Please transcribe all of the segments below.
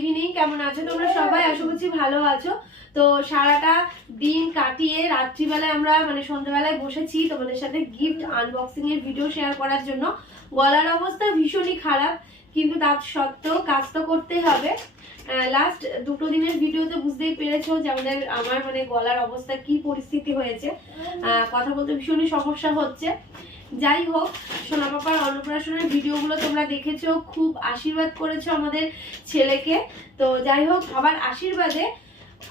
Evening, কেমন আছো তোমরা সবাই? আশা করছি ভালো আছো। তো সারাটা দিন কাটিয়ে রাত্রিবেলায় আমরা মানে সন্ধ্যাবেলায় বসেছি তোমাদের সাথে গিফট আনবক্সিং এর ভিডিও শেয়ার করার জন্য। গলার অবস্থা ভীষণই খারাপ, কিন্তু তার সত্ত্বেও কাজ তো করতেই হবে। লাস্ট দুটো দিনের ভিডিওতে বুঝতেই পেরেছো যে আমার মানে গলার অবস্থা কি পরিস্থিতি হয়েছে। কথা বলতে ভীষণই সমস্যা হচ্ছে। যাই হোক, সোনা পাপার অন্নপ্রাশনের ভিডিওগুলো তোমরা দেখেছো, খুব আশীর্বাদ করেছো আমাদের ছেলেকে। তো যাই হোক, সবার আশীর্বাদে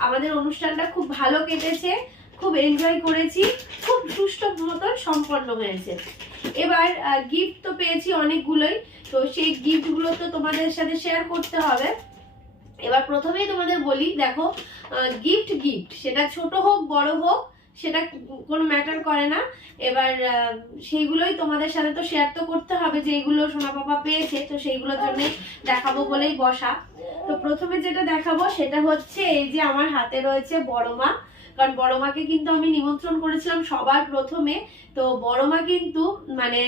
আমাদের অনুষ্ঠানটা খুব ভালো কেটেছে, খুব এনজয় করেছি, খুব সুষ্ঠু মতন সম্পন্ন হয়েছে। এবার গিফট তো পেয়েছি অনেকগুলোই, তো সেই গিফটগুলো তো তোমাদের সাথে শেয়ার করতে হবে। এবার প্রথমেই তোমাদের বলি, দেখো গিফট সেটা ছোট হোক বড় হোক সেটা কোনো ম্যাটার করে না। এবার সেইগুলোই তোমাদের সাথে তো শেয়ার তো করতে হবে, যে এগুলো সোনা পাপা পেয়েছে, তো সেইগুলোর জন্য দেখাবো বলেই বসা। তো প্রথমে যেটা দেখাবো সেটা হচ্ছে এই যে আমার হাতে রয়েছে বড় মা। কারণ বড় মাকে কিন্তু আমি নিমন্ত্রণ করেছিলাম সবার প্রথমে। তো বড় মা কিন্তু মানে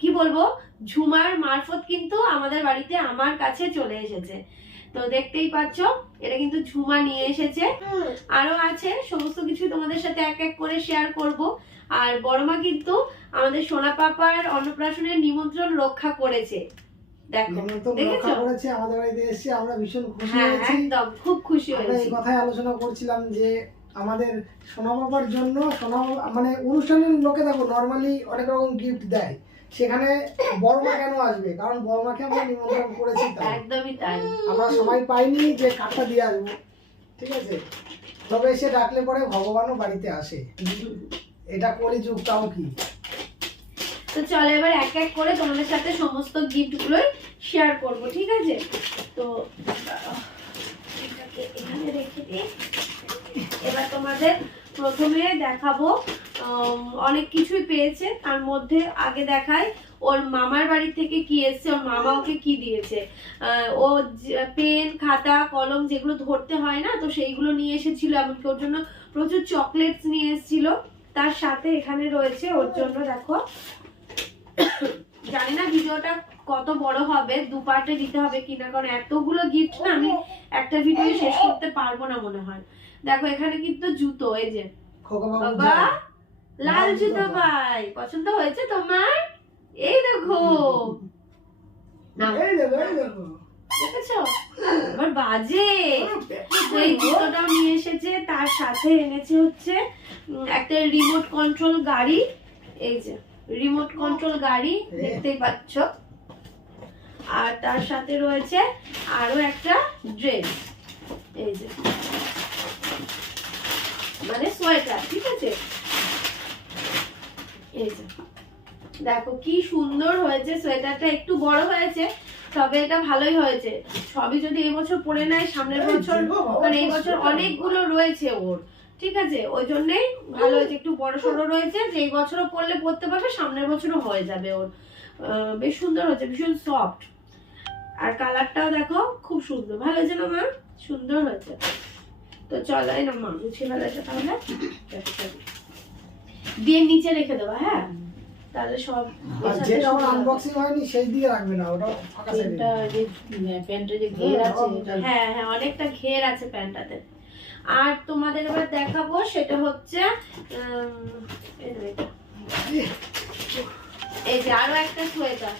কি বলবো, ঝুমার মারফত কিন্তু আমাদের বাড়িতে আমার কাছে চলে এসেছে। তো দেখতেই পাচ্ছ, এটা কিন্তু ঝুমা নিয়ে এসেছে। আরো আছে, সমস্ত কিছু তোমাদের সাথে এক এক করে শেয়ার করব। আর বড়মা কিন্তু আমাদের সোনা পাপার অন্নপ্রাশনের নিমন্ত্রণ রক্ষা করেছে। দেখো, দেখেছো, আমাদের বাড়িতে এসেছে, আমরা ভীষণ খুশি হয়েছি। একদম খুব খুশি হয়েছি। এই কথাই আলোচনা করছিলাম যে আমাদের সোনা পাপার জন্য মানে অনুষ্ঠানের লোকে দেখো নরমালি অনেক রকম গিফট দেয়, সেখানে বড়মা কেন আসবে? কারণ বড়মাকে আমরা নিমন্ত্রণ করেছি, একদমই তাই। আমরা সময় পাইনি যে কার্ডটা দিয়ে আসবো, ঠিক আছে? তবে এসে ডাকলে পরে ভগবানও বাড়িতে আসে, এটা কলিযুগ, তাও কি। তো চলো এবার এক এক করে তোমাদের সাথে সমস্ত গিফট গুলোই শেয়ার করব, ঠিক আছে? তো এটাকে এখানে রেখে দিই। এবার তোমাদের প্রথমে দেখাবো অনেক কিছুই পেয়েছে, তার মধ্যে আগে দেখায় ওর মামার বাড়ি থেকে কি এসছে, ওর মামা ওকে কি দিয়েছে। ও পেন খাতা কলম যেগুলো ধরতে হয় না, তো সেইগুলো নিয়ে এসেছিল। এমনকি ওর জন্য প্রচুর চকলেটস নিয়ে এসেছিল। তার সাথে এখানে রয়েছে ওর জন্য, দেখো, জানি না ভিডিওটা কত বড় হবে, দু পার্টে দিতে হবে কিনা, কারণ এতগুলো গিফট না আমি একটা ভিডিও শেষ করতে পারবো না মনে হয়। দেখো এখানে কিন্তু জুতো, এই যে বাবা লাল জুতো ভাই, পছন্দ হয়েছে তোমার? এই দেখো, দেখেছো আমার বাজে। এই জুতোটাও নিয়ে এসেছে, তার সাথে এনেছে হচ্ছে একটা রিমোট কন্ট্রোল গাড়ি। এই যে রিমোট কন্ট্রোল গাড়ি দেখতেই পাচ্ছ। আর তার সাথে রয়েছে আরো একটা ড্রেস, এই যে মানে সোয়েটার, ঠিক আছে? এই যে দেখো কি সুন্দর হয়েছে সোয়েটারটা, একটু বড় হয়েছে তবে এটা ভালোই হয়েছে। সবই যদি এবছর পরে নেয় সামনের বছর, কারণ এই বছর অনেকগুলো রয়েছে ওর, ঠিক আছে? ওই জন্যই ভালো হয়েছে, একটু বড় সড়ো রয়েছে, যে এই বছরও পরলে পরতে পারবে, সামনের বছরও হয়ে যাবে ওর। বেশ সুন্দর হয়েছে, ভীষণ সফট। আর কালারটাও দেখো খুব সুন্দর, ভালো হয়েছে না মা? সুন্দর হয়েছে। তো চলো এই না মা গুছিয়ে ফেলেছে, তাহলে দিয়ে নিচে রেখে দেবো, হ্যাঁ? তাহলে সব যেটা আমার আনবক্সিং হয়নি সেই দিকে রাখবে না, ওটা ফাঁকা সাইডে। প্যান্টে যে ঘের আছে, হ্যাঁ হ্যাঁ অনেকটা ঘের আছে প্যান্টটাতে। আর তোমাদের এবার দেখাবো সেটা হচ্ছে এই যে আরো একটা সোয়েটার।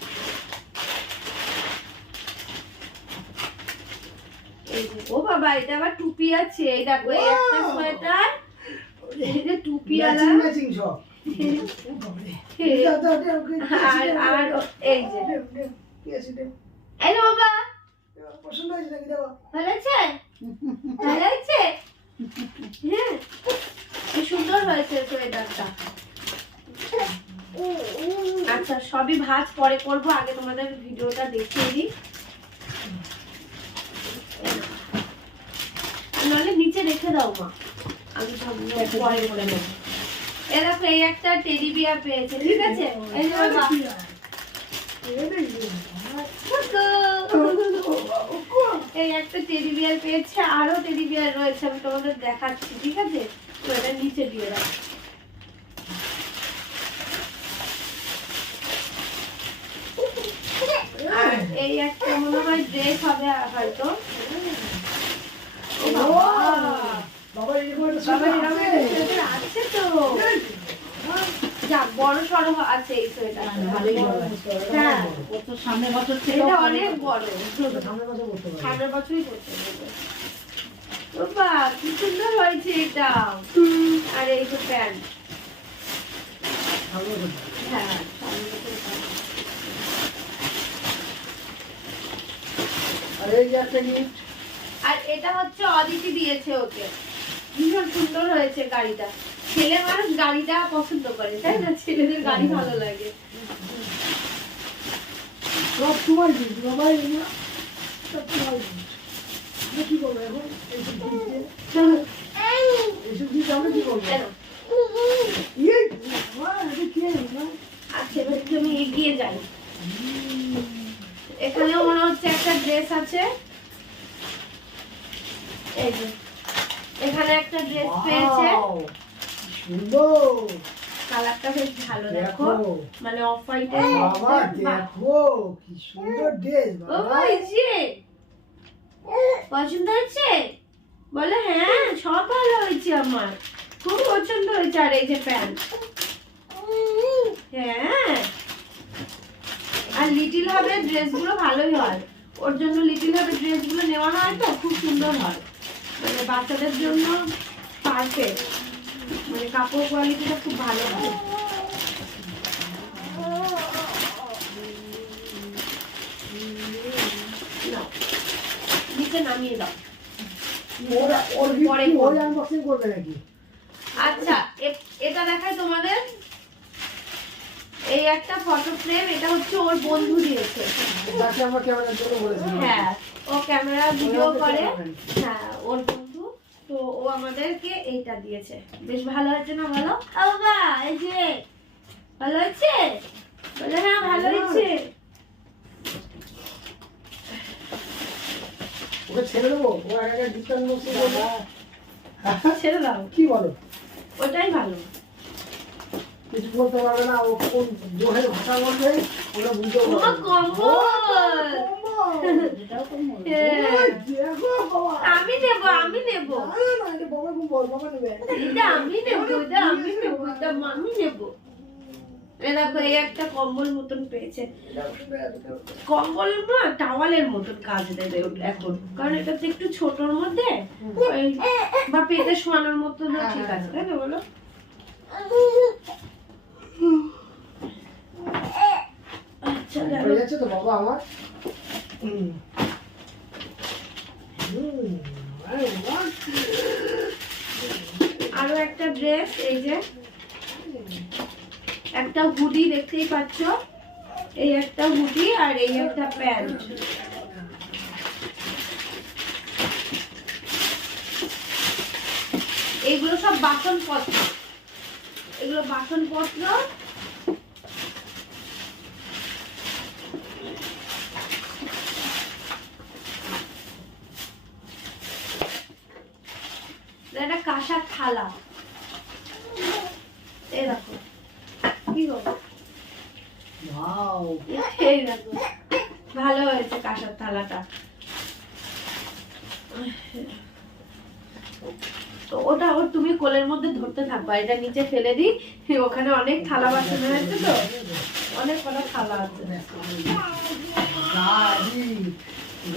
এই যে ও বাবা, এটা আবার টুপি আছে, এই দেখো এই একটা সোয়েটার, এই যে টুপি আলা ম্যাচিং সব। আর এই যে এই বাবা, পছন্দ হয়েছে নাকি? দেবো, ভালো আছে, ভালো আছে, হ্যাঁ কি সুন্দর হয়েছে সোয়েটারটা। আচ্ছা সবই ভাঁজ পরে করবো, আগে তোমাদের ভিডিওটা দেখিয়ে দিই, নাহলে নিচে রেখে দাও মা, আমি সব পরে করে নেবো। এরকম এই একটা টেডি বিয়ার পেয়েছে, ঠিক আছে? এই যে বাবা এই একটা টেডি বিয়ার পেয়েছে, আরো টেডি বিয়ার রয়েছে, আমি তোমাদের দেখাচ্ছি, ঠিক আছে? তো এটা নিচে দিয়ে রাখ। আর এই একটা মনে হয় ড্রেস হবে হয়তো। ও ও, বাবা, বাবা এরকম একটা বাবা সোয়েটার এরকম আছে? একটা সোয়েটার আছে তো। যা বড় সড়ো আছে এই সোয়েটার, ভালোই বড়। হ্যাঁ ও তো সামনের বছর থেকে এটা অনেক বড়, সামনের বছর করতে পারবে। সামনের বছরই করতে হবে। বাবা কি সুন্দর হয়েছে এটা। আর এই তো প্যান্ট, সামনের বছর। হ্যাঁ সামনের বছর প্যান্ট। আর এই যে একটা gift, আর এটা হচ্ছে অদিতি দিয়েছে ওকে, ভীষণ সুন্দর হয়েছে গাড়িটা। ছেলে মানুষ গাড়িটা পছন্দ করে তাই না, ছেলেদের গাড়ি ভালো লাগে। সব তোমার gift, বাবা এগুলো সব তোমার gift। আমরা কি করবো এখন? এইসব gift দিয়ে? এইসব gift আমরা কি করবো? কেন? ইয়ে, বাবা, এটা কি না? আচ্ছা এবার একটু আমি এগিয়ে যাই। এখানেও মনে হচ্ছে একটা ড্রেস আছে, এই যে এখানে একটা ড্রেস পেয়েছে, Wow, কি সুন্দর। কালারটা বেশ ভালো দেখো, দেখো। মানে অফ হোয়াইটের বাবা দেখো কি সুন্দর ড্রেস ও বাবা। ভাই যে পছন্দ হয়েছে, বলে হ্যাঁ সব ভালো হয়েছে, আমার খুব পছন্দ হয়েছে। আর এই যে প্যান্ট, হ্যাঁ আর লিটিল হবে ড্রেসগুলো ভালোই হয়, ওর জন্য লিটিল হবে ড্রেসগুলো নেওয়া হয় তো খুব সুন্দর হয়, মানে বাচ্চাদের জন্য পারফেক্ট, মানে কাপড় কোয়ালিটিটা খুব ভালো হয়। নাও, নিচে নামিয়ে দাও। ওরা ওর gift পরে কি ওই করবো। unboxing করবে নাকি? আচ্ছা এটা দেখাই তোমাদের, এই একটা ফটো ফ্রেম, এটা হচ্ছে ওর বন্ধু দিয়েছে। যাকে আমরা ক্যামেরার জন্য বলেছিলাম। হ্যাঁ ও ক্যামেরা ভিডিও ওরা করে, দেখাবেন। হ্যাঁ ওর বন্ধু, তো ও আমাদেরকে এইটা দিয়েছে। বেশ ভালো হয়েছে না বলো? ও বাবা এই যে ভালো হয়েছে, বলে হ্যাঁ ভালো হয়েছে। ওকে ছেড়ে দেবো, ও একা একা gift unboxing করবে। ছেড়ে দাও, কি বলো? ওটাই ভালো। কিছু বলতে পারবে না, ও কোন জোহের ভাষা বলবে ওরা বুঝতে ও পারবে না। কম্বল, এটাও তো মনে হয়। হ্যাঁ। দেখো বাবা। আমি নেব, আমি নেব, না, না, এটা বাবা খুব বড়, বাবা নেবে। এটা আমি নেব, এটা আমি নেব, এটা আমি নেব। এই দেখো এই একটা কম্বল মতন পেয়েছে, কম্বল না টাওয়ালের মতন কাজ দেবে এখন, কারণ এটা হচ্ছে একটু ছোটর মধ্যে, ওই বা পেটে শোয়ানোর মতো ঠিক আছে তাই না বলো? আচ্ছা হয়ে গেল। যাচ্ছে তো বাবা আমার। হুম। হুম, আরে বাহ। আরো একটা ড্রেস, এই যে একটা হুডি দেখতেই পাচ্ছ, এই একটা হুডি আর এই একটা প্যান্ট। এইগুলো সব বাসনপত্র, এগুলো বাসনপত্র। একটা কাঁসার থালা, এই দেখো কি গো, Wow. এই দেখো ভালো হয়েছে কাঁসার থালাটা। তো ওটা ওর তুমি কোলের মধ্যে ধরতে থাকবা, এটা নিচে ফেলে দিই, ওখানে অনেক থালা বাসন হয়েছে তো, অনেক কটা থালা আছে। গাড়ি,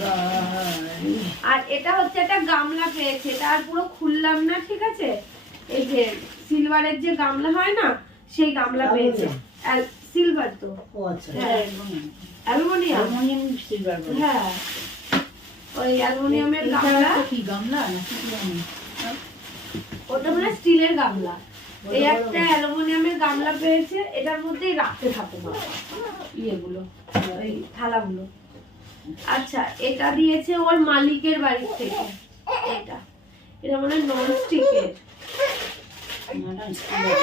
গাড়ি। আর এটা হচ্ছে একটা গামলা পেয়েছে, এটা আর পুরো খুললাম না, ঠিক আছে, এই যে সিলভারের যে গামলা হয় না সেই গামলা পেয়েছে, সিলভার তো, ও আচ্ছা। হ্যাঁ অ্যালুমিনিয়াম, অ্যালুমিনিয়াম সিলভার বলে। হ্যাঁ ওই অ্যালুমিনিয়ামের এইটা গামলা, একটা কি গামলা নাকি কি জানি? ওটা মানে স্টিলের গামলা। এই একটা অ্যালুমিনিয়ামের গামলা পেয়েছে, এটার মধ্যেই রাখতে থাকো বাবা ইয়েগুলো, ওই থালাগুলো। আচ্ছা এটা দিয়েছে ওর মালিকের বাড়ি থেকে, এটা এটা মানে নন স্টিকের। না, না, steel এর।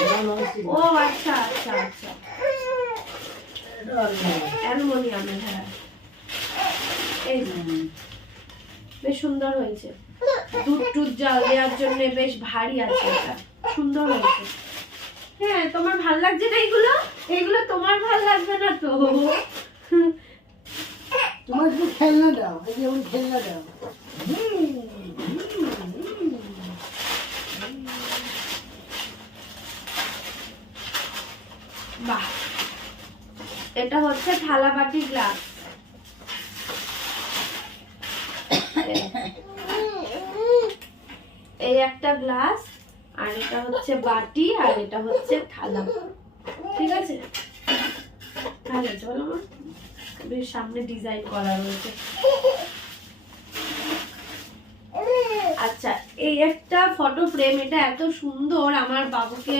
ও আচ্ছা আচ্ছা আচ্ছা, এটা আর নেই। অ্যালুমিনিয়ামের, হ্যাঁ এই যে, হুম। বেশ সুন্দর হয়েছে, দুধ টুধ জাল দেওয়ার জন্য বেশ ভারী আছে, এটা সুন্দর হয়েছে। হ্যাঁ তোমার ভাল লাগছে না এইগুলো, এইগুলো তোমার ভাল লাগবে না তো, তোমার একটু খেলনা দাও, এই যে ওই খেলনা দাও। বাহ, এটা হচ্ছে থালা বাটি গ্লাস। এই একটা গ্লাস, আর এটা হচ্ছে বাটি, আর এটা হচ্ছে থালা। ঠিক আছে, তাহলে চলো মা, বেশ সামনে ডিজাইন করা রয়েছে। আচ্ছা, এই একটা ফটো ফ্রেম, এটা এত সুন্দর, আমার বাবুকে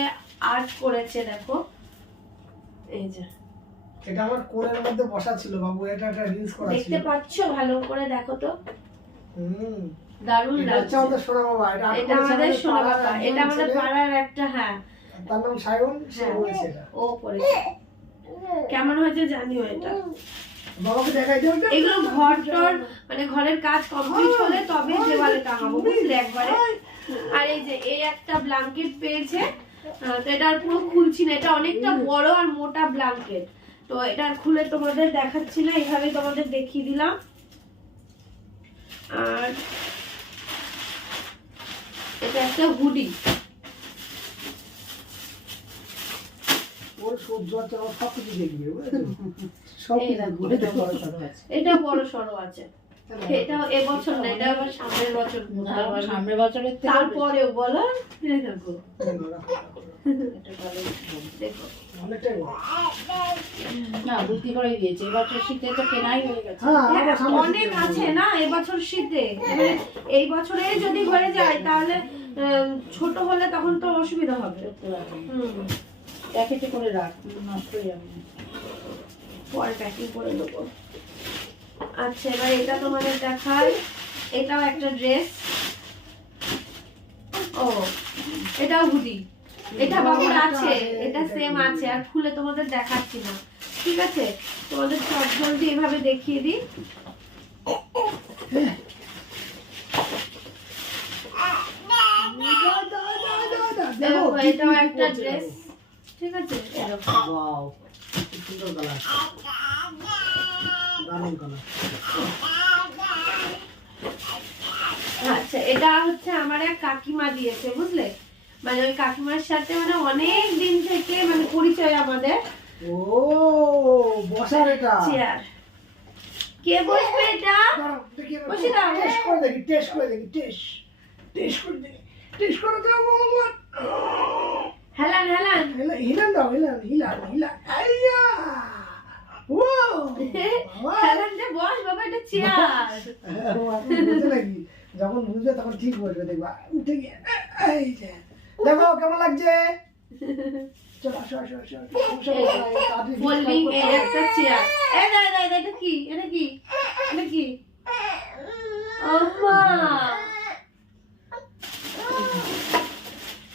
আর্ট করেছে, দেখো এই যে। এটা আমার কোলের মধ্যে বসা ছিল বাবু, এটা একটা রিলস করা ছিল। দেখতে পাচ্ছো? ভালো করে দেখো তো, হুম, দারুণ এটা হচ্ছে লাগছে। আমাদের সোনা বাবা, এটা এটা আমাদের সোনা বাবা, এটা আমাদের পাড়ার একটা, হ্যাঁ, তার নাম সায়ন, সে হ্যাঁ, বলেছে এটা। ও করেছে। কেমন হয়েছে জানিও এটা। বাবাকে দেখাই দাও। এগুলো ঘর টর মানে ঘরের কাজ কমপ্লিট হলে তবে দেওয়ালে টাঙাবো, বুঝলে, একবারে। আর এই যে এই একটা ব্ল্যাঙ্কেট পেয়েছে, তো এটা আর পুরো খুলছি না, এটা অনেকটা বড় আর মোটা ব্ল্যাঙ্কেট, তো এটা আর খুলে তোমাদের দেখাচ্ছি না, এইভাবে তোমাদের দেখিয়ে দিলাম। আর এটা একটা হুডি। ওর সহ্য হচ্ছে, আমার সব কিছু দেখবে, বুঝেছো? সব এই কিছু দেখো, দেখবে। এটা বড় সড়ো আছে। এটা বড় সড়ো আছে, এটা এবছর না, এটা আবার সামনের বছর, আবার সামনের বছরের থেকে তারপরেও বলো। এই দেখো, এটা ভালো। দেখো অনেকটাই বড়। না, বুদ্ধি করে দিয়েছে, এবছর শীতে তো কেনাই হয়ে গেছে। হ্যাঁ, হ্যাঁ, আমার সামনে অনেক আছে না এবছর শীতে, মানে এই বছরে যদি হয়ে যায় তাহলে ছোট হলে তখন তো অসুবিধা হবে। করতে পারবে না। হুম, প্যাকেটে করে রাখ, নষ্ট হয়ে যাবে না। পরে প্যাকিং করে দেবো। আচ্ছা, এবার এটা তোমাদের দেখাই, এটাও একটা ড্রেস। ও, এটাও হুডি, এটা বাবুর আছে, এটা সেম আছে, আর খুলে তোমাদের দেখাচ্ছি না, ঠিক আছে? তোমাদের সব জলদি এভাবে দেখিয়ে দিই। দেখো, এটাও একটা ড্রেস, ঠিক আছে? এরকম। ওয়াও, কি সুন্দর কালার, দারুণ কালার। আচ্ছা, এটা হচ্ছে আমার এক কাকিমা দিয়েছে, বুঝলে, মানে ওই কাকিমার সাথে মানে অনেক দিন থেকে মানে পরিচয় আমাদের। ও, বসার এটা। চেয়ার, কে বসবে এটা? দাঁড়াও, দেখি আমি বসে দাও। টেস্ট করে দেখি, টেস্ট করে দেখি, টেস্ট করে দেখি, টেস্ট করে দাও বাবা। হেলান হেলান। হিলান দাও, হিলান। আইয়া! ওয়াও! বাবা! হেলান দে, বস বাবা, এটা চেয়ার। ও, এখন বুঝে নাকি? যখন বুঝবে তখন ঠিক বলবে, দেখবা উঠে গিয়ে এই যে দেখো কেমন লাগছে। চলো, আসো। ফোল্ডিং এর একটা চেয়ার। এই দা, এটা কি? এটা কি? আম্মা,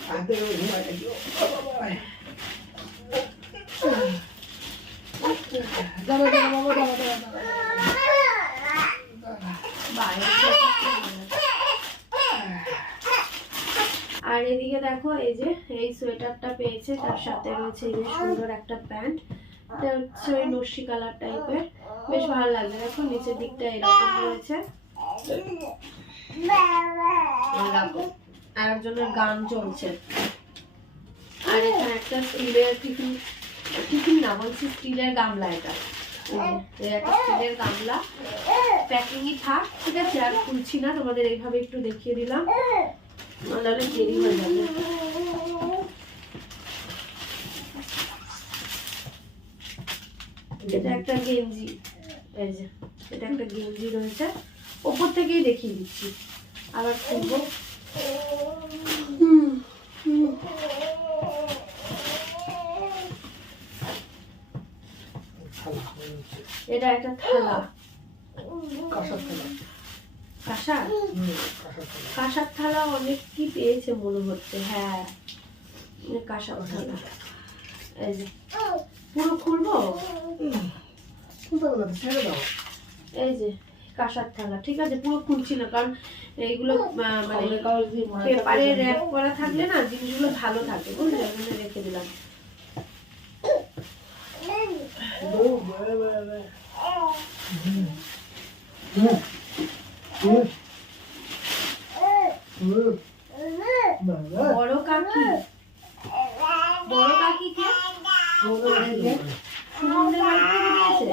হাতে করে ঘুমাই নাকি? ও বাবা! দাঁড়া বাবা, দাঁড়া। আর এদিকে দেখো, এই যে এই সোয়েটারটা পেয়েছে, তার সাথে রয়েছে এই যে সুন্দর একটা প্যান্ট, এটা হচ্ছে ওই নস্যি কালার টাইপের, বেশ ভালো লাগে। দেখো নিচের দিকটা এরকম রয়েছে, এরকম। আর একজনের গান চলছে। আর এখানে একটা স্টিলের টিফিন না, বলছি স্টিলের গামলা, এটা এই একটা স্টিলের গামলা, প্যাকিংই থাক, ঠিক আছে? আর খুলছি না, তোমাদের এইভাবে একটু দেখিয়ে দিলাম, নাহলে দেরি হয়ে যাবে। এটা একটা গেঞ্জি, এই যে এটা একটা গেঞ্জি রয়েছে, ওপর থেকেই দেখিয়ে দিচ্ছি, আবার খুলবো। এটা একটা থালা, কাঁসার কাঁসার থালা, অনেক কি পেয়েছে মনে হচ্ছে। হ্যাঁ, কাঁসার থালা, এই যে পুরো খুলবো, এই যে কাঁসার থালা, ঠিক আছে? পুরো খুলছি না, কারণ এইগুলো মানে পেপারে র্যাপ করা থাকলে না জিনিসগুলো ভালো থাকে, বুঝলে, ওখানে রেখে দিলাম। বড় কাকি, বড় কাকি কে? সুমনদের বাড়ি থেকে দিয়েছে।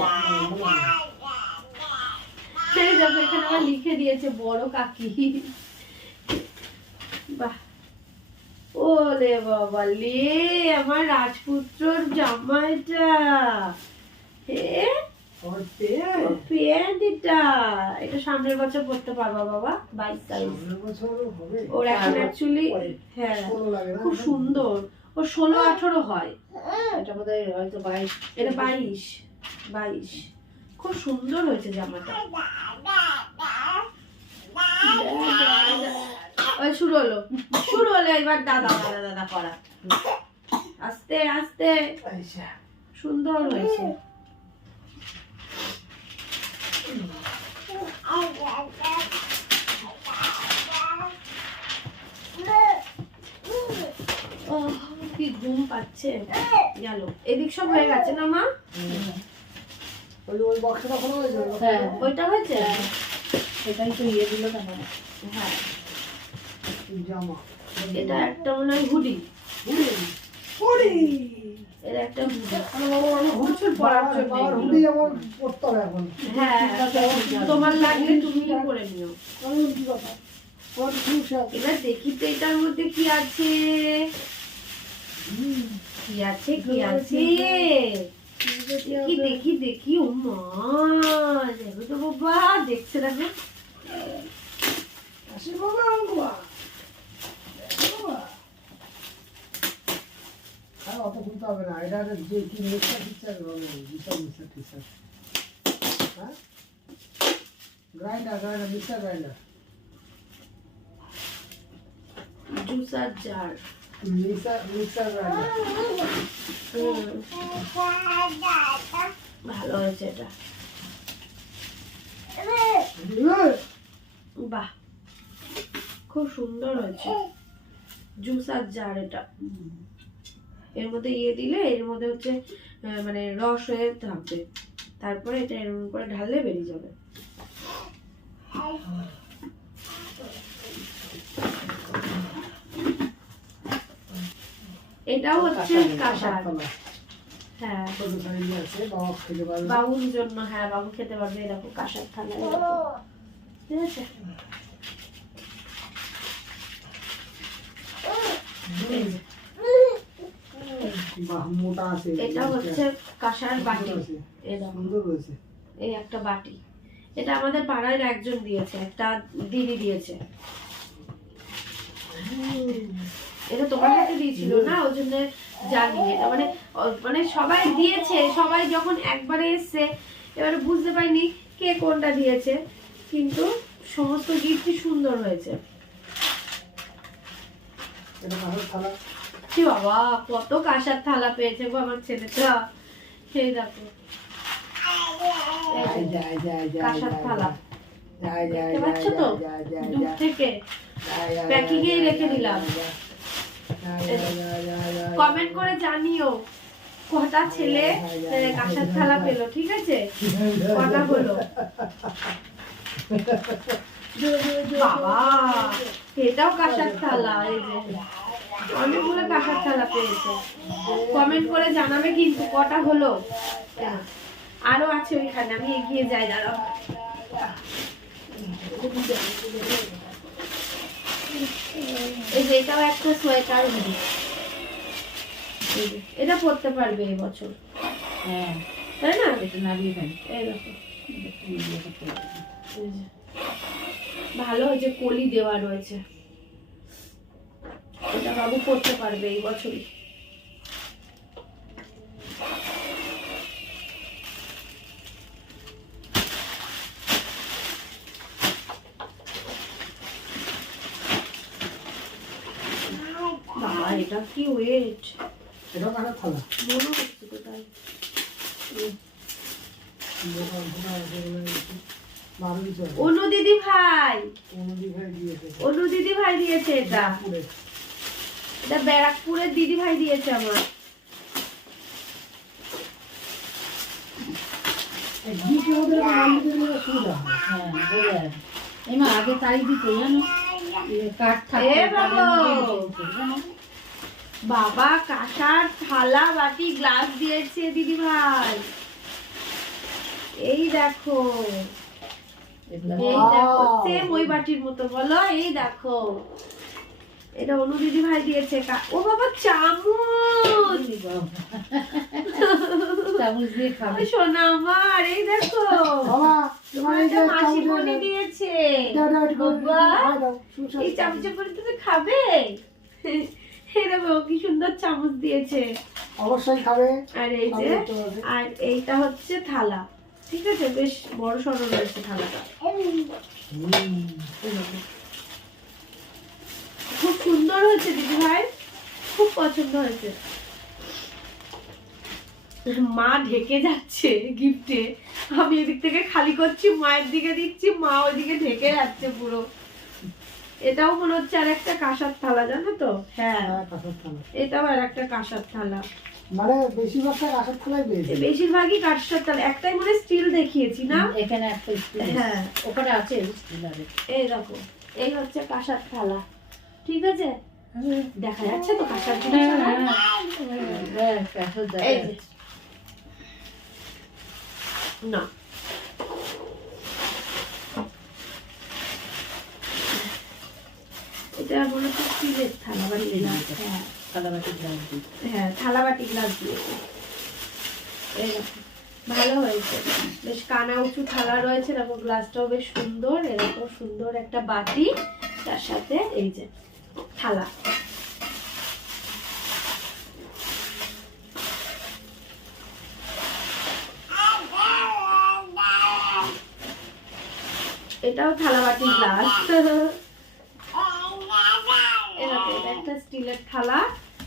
সেই দেখো এখানে আবার লিখে দিয়েছে বড় কাকি। বাহ, ওলে বাবা লে, আমার রাজপুত্রর জামাইটা। প্যান্ট এটা সামনের বছর পড়তে পারবা বাবা, 22 সাইজ। ওর এখন অ্যাকচুয়ালি হ্যাঁ খুব সুন্দর, ওর 16-18 হয়। এটা বোধহয় হয়তো 22, এটা 22 খুব সুন্দর হয়েছে জামাটা। ওই শুরু হলো এবার দাদা দাদা দাদা করা। আস্তে আস্তে সুন্দর হয়েছে। কি ঘুম পাচ্ছে গেল। এদিক সব হয়ে গেছে না মা? ওই বক্সটা খোলা হয়েছে? হ্যাঁ ওইটা হয়েছে। সেটাই তো ইয়ে দিল কেন? হ্যাঁ জামা এটা একটা মনে হয় হুডি। এর একটা হুডি পরার জন্য। হুডি আমার পরতে হবে এখন। হ্যাঁ তোমার লাগলে তুমি পরে নিও। এবার দেখি তো এটার মধ্যে কি আছে, কি আছে কি আছে দেখি দেখি দেখি। ও মা দেখো তো বাবা, দেখছে দেখো। অত খুলতে হবে না, এটা যে কি মিক্সার টিচার বিশাল মিক্সার টিচার, হ্যাঁ grinder mixer grinder, juicer jar, mixer grinder. ভালো হয়েছে এটা। বাহ খুব সুন্দর হয়েছে জুসার জার এটা। এর মধ্যে ইয়ে দিলে এর মধ্যে হচ্ছে মানে রস হয়ে থাকবে, তারপরে এটা এরকম করে ঢাললে বেরিয়ে যাবে। এটাও হচ্ছে কাঁসার। হ্যাঁ বাবুর জন্য, হ্যাঁ বাবু খেতে পারবে এরকম কাঁসার থালা। ঠিক আছে মোটা আছে। এটা হচ্ছে কাঁসার বাটি। এই একটা বাটি, এটা আমাদের পাড়ার একজন দিয়েছে, একটা দিদি দিয়েছে। এটা তোমার হাতে দিয়েছিল না, ওই জন্য জানি। এটা মানে মানে সবাই দিয়েছে, সবাই যখন একবারে এসছে এবারে বুঝতে পারিনি কে কোনটা দিয়েছে, কিন্তু সমস্ত গিফটই সুন্দর হয়েছে। কি বাবা কত কাঁসার থালা পেয়েছে গো আমার ছেলেটা। সেই দেখো কাঁসার থালা, দেখতে পাচ্ছ তো দূর থেকে প্যাকিং এ রেখে দিলাম। কমেন্ট করে জানিও কটা ছেলে কাঁসার থালা পেলো, ঠিক আছে? কটা হলো বাবা, এটাও কাঁসার থালা। এই যে অনেকগুলো কাঁসার থালা পেয়েছে। কমেন্ট করে জানাবে কিন্তু কটা হলো। আরো আছে ওইখানে, আমি এগিয়ে যাই, দাঁড়াও। এই যে এটাও একটা সোয়েটার, এটা পরতে পারবে এবছর। হ্যাঁ তাই না? এটা নামিয়ে ফেলি। এই দেখো ভালো হয়েছে, কলি দেওয়া রয়েছে। এটা বাবু পড়তে পারবে এই বছরই। বাবা এটা কি ওয়েট, এটা কাটা থালা মনে হচ্ছে তো তাই। অনু দিদি ভাই, অনু দিদি ভাই দিয়েছে এটা। এটা ব্যারাকপুরের দিদি ভাই দিয়েছে আমার। গিফটের মধ্যে রান্না দিলে সুবিধা হয়। হ্যাঁ বোঝা যায়। এই মা আগে তাই দিত জানো, কাঠ এ থাকতো বাবা! জানো। বাবা কাঁসার থালা বাটি গ্লাস দিয়েছে দিদি ভাই, এই দেখো, এগুলো এই দেখো Wow! সেম ওই বাটির মতো, বলো এই দেখো, এটা অনু দিদি ভাই দিয়েছে। ও বাবা চামচ, চামচ দিয়ে খাবে। সোনা আমার, এই দেখো বাবা তোমার এই যে মাসি চামচের বনি দিয়েছে। দাও দাও একটু করে বাবা, দাও, দাও, সুস্বাদু এই চামচে করে তুমি খাবে? এই দেখো কি সুন্দর চামচ দিয়েছে। অবশ্যই খাবে। আর এই যে, খাবে তো হবে। আর এইটা হচ্ছে থালা, ঠিক আছে, বেশ বড় সড়ো রয়েছে থালাটা, খুব সুন্দর হয়েছে দিদি ভাই, খুব পছন্দ হয়েছে। মা ঢেকে যাচ্ছে গিফটে, আমি এদিক থেকে খালি করছি, মায়ের দিকে দিচ্ছি, মা ওইদিকে ঢেকে যাচ্ছে পুরো। এটাও মনে হচ্ছে আর একটা কাঁসার থালা, জানো তো? হ্যাঁ, হ্যাঁ, কাঁসার থালা। এটাও আর একটা কাঁসার থালা। মানে বেশিরভাগটা কাঁসার থালাই পেয়েছি। বেশিরভাগই কাঁসার থালা, একটাই মনে স্টিল দেখিয়েছি না? এখানে একটা স্টিল, হ্যাঁ, ওখানে আছে স্টিল আছে। এই দেখো, এই হচ্ছে কাঁসার থালা, ঠিক আছে, দেখা যাচ্ছে তো কাঁসার জিনিস? এই যে, না এটা মনে হচ্ছে স্টিলের থালা বাটি গ্লাস। হ্যাঁ থালাবাটি গ্লাস দিয়ে। হ্যাঁ, থালা বাটি গ্লাস দিয়েছে। এই দেখো, ভালো হয়েছে, বেশ কানা উঁচু থালা রয়েছে, দেখো গ্লাসটাও বেশ সুন্দর, এরকম সুন্দর একটা বাটি, তার সাথে এই যে থালা। এটাও থালা বাটি গ্লাস। এরকম এটা একটা স্টিলের থালা।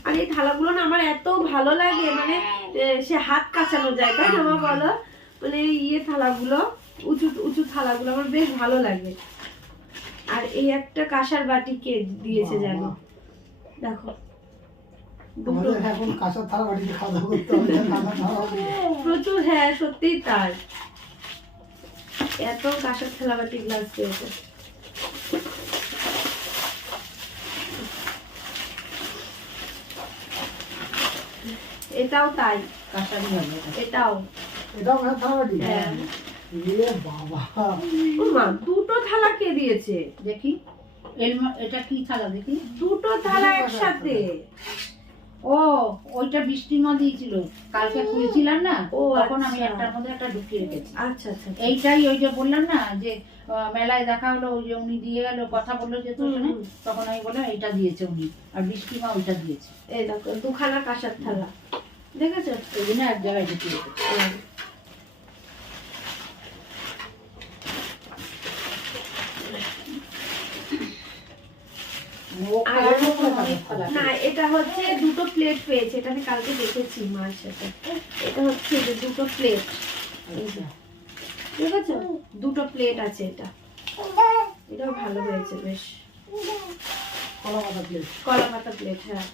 আর এই থালাগুলো না আমার এত ভালো লাগে, মানে সে হাত কাচানো যায়, তাই না মা বলো? মানে ইয়ে থালাগুলো, উঁচু উঁচু থালাগুলো আমার বেশ ভালো লাগে। আর এই একটা কাঁসার বাটি কে দিয়েছে জানো? দেখো, দুটো, আমাদের এখন কাঁসার থালা বাটিতে খাওয়া দাওয়া করতে হবে, কাঁসার থালা বাটি। প্রচুর, হ্যাঁ সত্যিই তার, এত কাঁসার থালা বাটি গ্লাস দিয়েছে। এটাও তাই, কাঁসারই হবে এটা। এটাও, এটাও কাঁসার থালা বাটি? হ্যাঁ। এ বাবা! ও মা, দুটো থালা কে দিয়েছে? দেখি এটা কি থালা দেখি। দুটো থালা একসাথে? ও ওইটা বৃষ্টির মা দিয়েছিল, কালকে খুলছিলাম না, ও, তখন আমি আচ্ছা। একটার মধ্যে একটা ঢুকিয়ে রেখেছি। আচ্ছা আচ্ছা, এইটাই ওই যে বললাম না যে মেলায় দেখা হলো, ওই যে উনি দিয়ে গেল, কথা বললো যে তোর সঙ্গে, তখন আমি বললাম এইটা দিয়েছে উনি, আর বৃষ্টি মা ওইটা দিয়েছে। এই দেখো দুখানা কাঁসার থালা, দেখেছো? ওই জন্য এক জায়গায় ঢুকিয়ে রেখেছি। ও আর খাওয়ার মতো অনেক থালা। না, এটা হচ্ছে দুটো প্লেট পেয়েছে, এটা আমি কালকে দেখেছি মার সাথে। এটা হচ্ছে যে দুটো প্লেট, ঠিক আছে, দুটো প্লেট আছে এটা, এটাও ভালো হয়েছে বেশ, কলা পাতা প্লেট। কলা পাতা প্লেট, হ্যাঁ।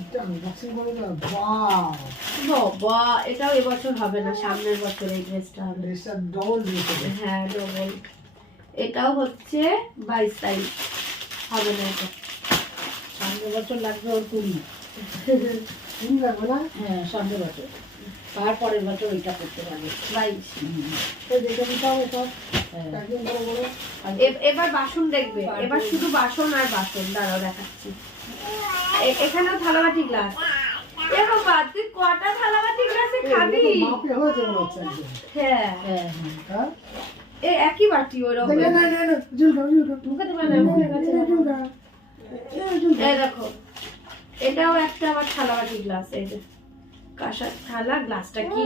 এটা unboxing করে দাও। Wow! বাবা, এটাও এবছর হবে না, সামনের বছর এই ড্রেসটা হবে। ড্রেসটা ডবল দিয়েছে। হ্যাঁ ডবল, এটাও হচ্ছে 22 তারিখ, হবে না এটা। সামনের বছর লাগবে ওর 20। তুমি রাখবে না? হ্যাঁ সামনের বছর, তারপরের বছর ওইটা করতে পারবে। 22। তো দেখে নিতে হবে সব। হ্যাঁ। একদম বড় বড়। এবার বাসন দেখবে, এবার শুধু বাসন আর বাসন, দাঁড়াও দেখাচ্ছি। এখানেও থালাবাটি গ্লাস। এ বাবা, তুই কটা থালাবাটি গ্লাসে খাবি? মাপে হয়েছে মনে হচ্ছে একদম। হ্যাঁ, হ্যাঁ হ্যাঁ। হ্যাঁ? এই একই বাটি ওরকম। না, না, না, না, ঝুলকা, ঝুলকা। মুখে দেবে না, মুখে কাছে রাখো। ঝুলকা। ঝুলকা। এই দেখো, এটাও একটা আবার থালাবাটি গ্লাস, এই যে কাঁসার থালা, গ্লাসটা কি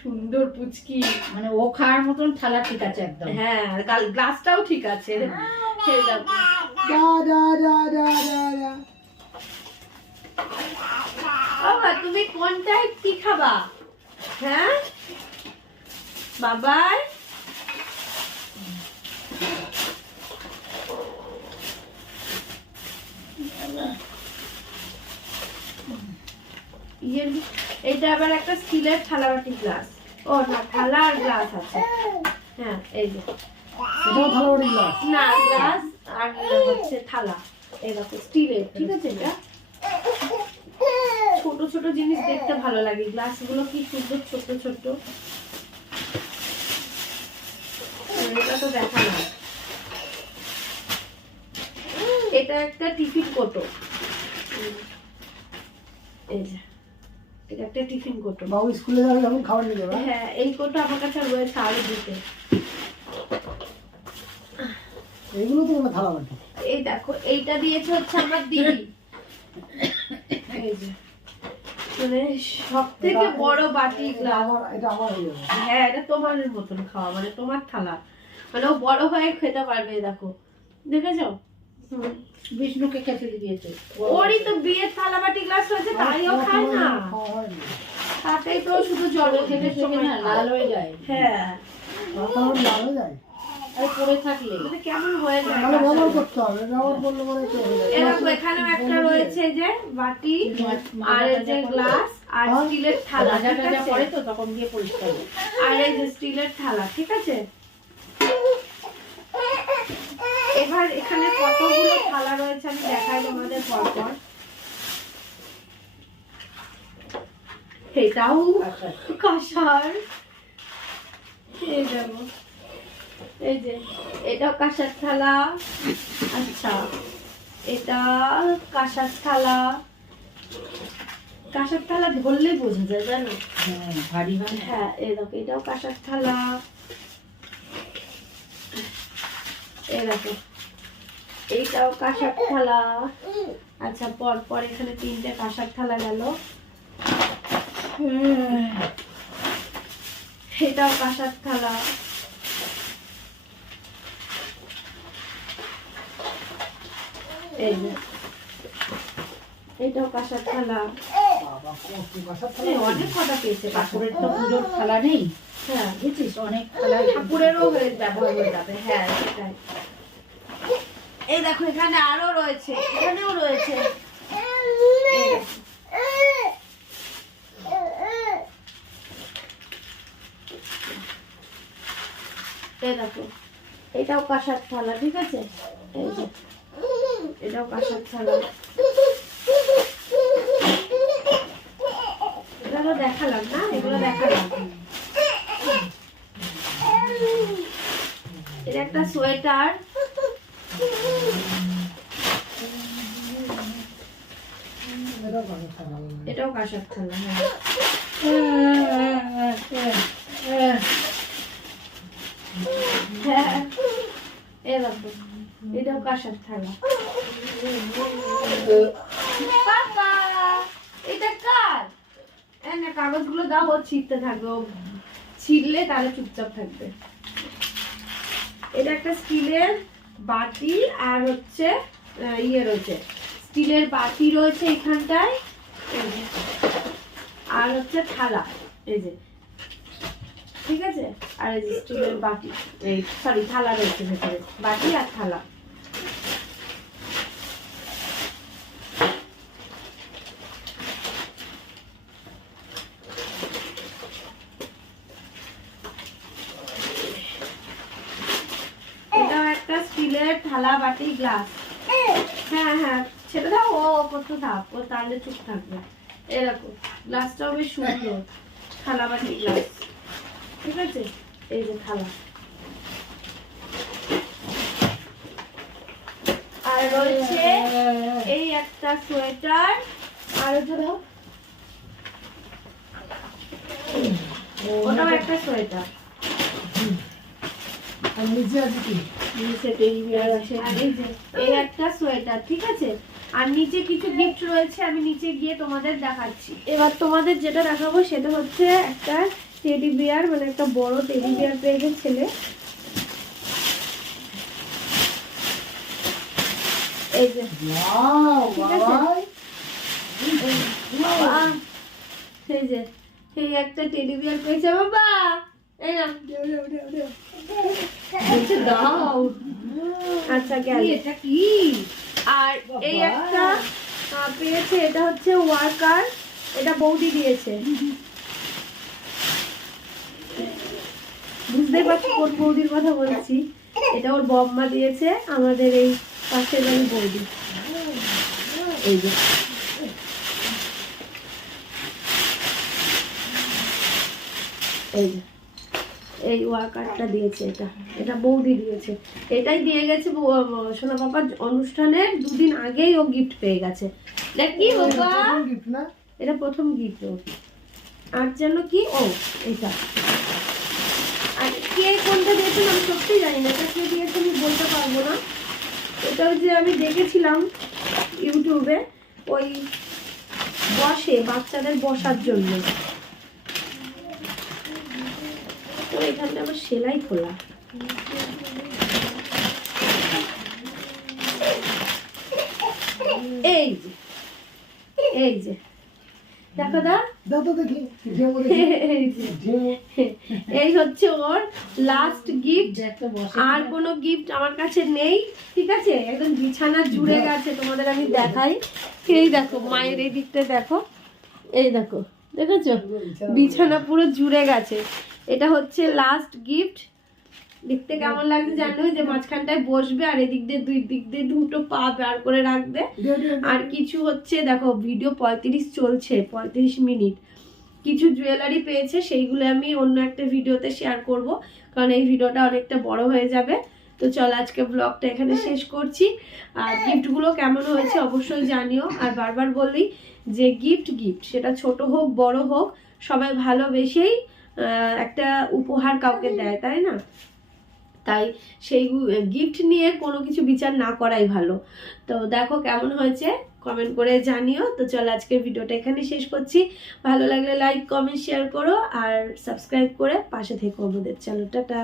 সুন্দর পুচকি। মানে ও খাওয়ার মতন থালা ঠিক আছে একদম। হ্যাঁ, গ্লাসটাও ঠিক আছে। এই দেখো, দা, দা, দা, দা, দা, দা। বাবা তুমি কোনটাই কি খাবা? হ্যাঁ বাবাই, ইয়ের, এটা আবার একটা স্টিলের থালাবাটি গ্লাস। ও না, থালা আর গ্লাস আছে। হ্যাঁ এই যে, এটাও থালাবাটি গ্লাস। না গ্লাস আর হচ্ছে থালা, এই দেখো স্টিলের, ঠিক আছে। এটা ছোট ছোট জিনিস দেখতে ভালো লাগে, গ্লাসগুলো কি সুন্দর ছোট ছোট। এটা তো দেখালাম। এটা একটা টিফিন কোটো, এই যে এটা একটা টিফিন কোটো। বাবু স্কুলে যাবে যখন খাবার নিয়ে যাবে। হ্যাঁ এই কোটো আমার কাছে রয়েছে আরো দিতে। এইগুলো তো মানে থালাবাটি। এই দেখো এইটা দিয়েছে হচ্ছে আমার দিদি, এই যে মানে সব থেকে বড় বাটি গ্লাস। এটা আমার হয়ে যাবে। হ্যাঁ এটা তোমার মতন খাওয়া, মানে তোমার থালা, মানে ও বড় হয়ে খেতে পারবে। দেখো দেখেছো, বিষ্ণুকে খেতে দিয়েছে। ওরই তো বিয়ের থালা বাটি গ্লাস রয়েছে, তাই ও খায় না। খাওয়া হয়নি। তাতেই তো শুধু জলে খেতে সময় না লাল হয়ে যায়। হ্যাঁ থালাবাটি লাল হয়ে যায়। আর পড়ে থাকলে মানে কেমন হয়ে যায়। তাহলে ব্যবহার করতে হবে, ব্যবহার করলে পরে কি হয়ে যায়? এরকম এখানেও একটা রয়েছে যে বাটি আর এই যে গ্লাস আর স্টিলের থালা, রাজা ঠিক টাজা আছে? পড়ে তো তখন গিয়ে পরিষ্কার হবে। আর এই যে স্টিলের থালা, ঠিক আছে। এবার এখানে কতগুলো থালা রয়েছে আমি দেখাই তোমাদের পরপর। এটাও আচ্ছা কাঁসার, এই দেখো এই যে এটাও কাঁসার থালা। আচ্ছা এটা কাঁসার থালা, কাঁসার থালা ধরলেই বোঝা যায় জানো। হ্যাঁ ভারী হয়। হ্যাঁ এই দেখো এটাও কাঁসার থালা, এই দেখো এইটাও কাঁসার থালা। আচ্ছা পর পর এখানে 3টে কাঁসার থালা গেল। এটাও কাঁসার থালা, এই যে এটাও কাঁসার থালা। বাবা, কত কাঁসার এই থালা। অনেক কটা পেয়েছে ঠাকুরের কাঁসারের তো পুজোর থালা নেই, হ্যাঁ বুঝছিস? অনেক থালা ঠাকুরেরও হয়ে ব্যবহার হয়ে যাবে। হ্যাঁ সেটাই। এই দেখো এখানে আরো রয়েছে, এখানেও রয়েছে। এই দেখো। এই দেখো এটাও কাঁসার থালা, ঠিক আছে। এই যে এটাও কাঁসার থালা। এটা তো দেখালাম না, এগুলো দেখালাম। এটা একটা সোয়েটার, এটাও কাঁসার থালা। এটাও কাঁসার থালা। হ্যাঁ এই দেখো এটাও কাঁসার থালা। বাবা এটা কার? না কাগজগুলো দাও, ও ছিঁড়তে থাকবে, ও ছিঁড়লে তাহলে চুপচাপ থাকবে। এটা একটা স্টিলের বাটি আর হচ্ছে ইয়ে রয়েছে, স্টিলের বাটি রয়েছে এখানটায়, এই যে। আর হচ্ছে থালা, এই যে, ঠিক আছে। আর এই যে স্টিলের বাটি, এই সরি থালা রয়েছে ভেতরে, বাটি আর থালা। এটাও একটা স্টিলের থালা বাটি গ্লাস। হ্যাঁ হ্যাঁ ছেড়ে দাও, ও করতে থাক, ও তাহলে চুপ থাকবে। এরকম গ্লাসটাও বেশ সুন্দর, থালা বাটি গ্লাস, ঠিক আছে। এই যে থালা। আর রয়েছে এই একটা সোয়েটার, আর ধরো ওটাও একটা সোয়েটার। আর নিচে আছে কি? নিচে টেডি বিয়ার আছে। আর এই যে এই একটা সোয়েটার, ঠিক আছে। আর নিচে কিছু গিফট রয়েছে, আমি নিচে গিয়ে তোমাদের দেখাচ্ছি। এবার তোমাদের যেটা দেখাবো সেটা হচ্ছে একটা টেডি বিয়ার, মানে একটা বড় টেডি বিয়ার পেয়েছে ছেলে। এই যে ওয়াও ঠিক আছে। বাবা, বাবা, এই যে এই একটা টেডি বিয়ার পেয়েছে বাবা। এই না বলছে দাও। আচ্ছা গেল। এটা কি? আর এই একটা পেয়েছে, এটা হচ্ছে ওয়ার্কার, এটা বৌদি দিয়েছে। বুঝতেই পারছি কোন বৌদির কথা বলছি। এটা ওর বম্মা দিয়েছে, আমাদের এই পাশের বাড়ির বৌদি। এই যে এই যে এই ওয়াকারটা দিয়েছে, এটা বৌদি দিয়েছে। এটাই দিয়ে গেছে সোনা বাবার অনুষ্ঠানের 2 দিন আগেই ও গিফট পেয়ে গেছে। দেখ কি বাবা, গিফট না, এটা প্রথম গিফট ওর। আর যেন কি ও এটা, আর কে কোনটা দিয়েছে আমি সত্যি জানি না, এটা কে দিয়েছে আমি বলতে পারবো না। এটা যে আমি দেখেছিলাম ইউটিউবে, ওই বসে বাচ্চাদের বসার জন্য। তো এখানটা আবার সেলাই খোলা। এই যে এই যে দেখো দা, দাও তো দেখি, ঝিমু দেখি, এই যে ঝিমু। এই হচ্ছে ওর লাস্ট গিফট। একটা বসে আর কোনো গিফট আমার কাছে নেই, ঠিক আছে? একদম বিছানা জুড়ে গেছে, তোমাদের আমি দেখাই। এই দেখো মায়ের এই দিকটা দেখো, এই দেখো, দেখেছো বিছানা পুরো জুড়ে গেছে। এটা হচ্ছে লাস্ট গিফট। দেখতে কেমন লাগছে জানো, যে মাঝখানটায় বসবে আর এদিক দিয়ে 2 দিক দিয়ে 2টো পা বার করে রাখবে। আর কিছু হচ্ছে দেখো, ভিডিও 35 চলছে, 35 মিনিট। কিছু জুয়েলারি পেয়েছে, সেইগুলো আমি অন্য একটা ভিডিওতে শেয়ার করব, কারণ এই ভিডিওটা অনেকটা বড় হয়ে যাবে। তো চল আজকে ব্লগটা এখানে শেষ করছি। আর গিফটগুলো কেমন হয়েছে অবশ্যই জানিও। আর বারবার বললি যে গিফট সেটা ছোট হোক বড় হোক, সবাই ভালোবেসেই একটা উপহার কাউকে দেয়, তাই না? তাই সেই গিফট নিয়ে কোনো কিছু বিচার না করাই ভালো। তো দেখো কেমন হয়েছে কমেন্ট করে জানিও। তো চল আজকের ভিডিওটা এখানে শেষ করছি। ভালো লাগলে লাইক কমেন্ট শেয়ার করো আর সাবস্ক্রাইব করে পাশে থেকো আমাদের। চলো টাটা।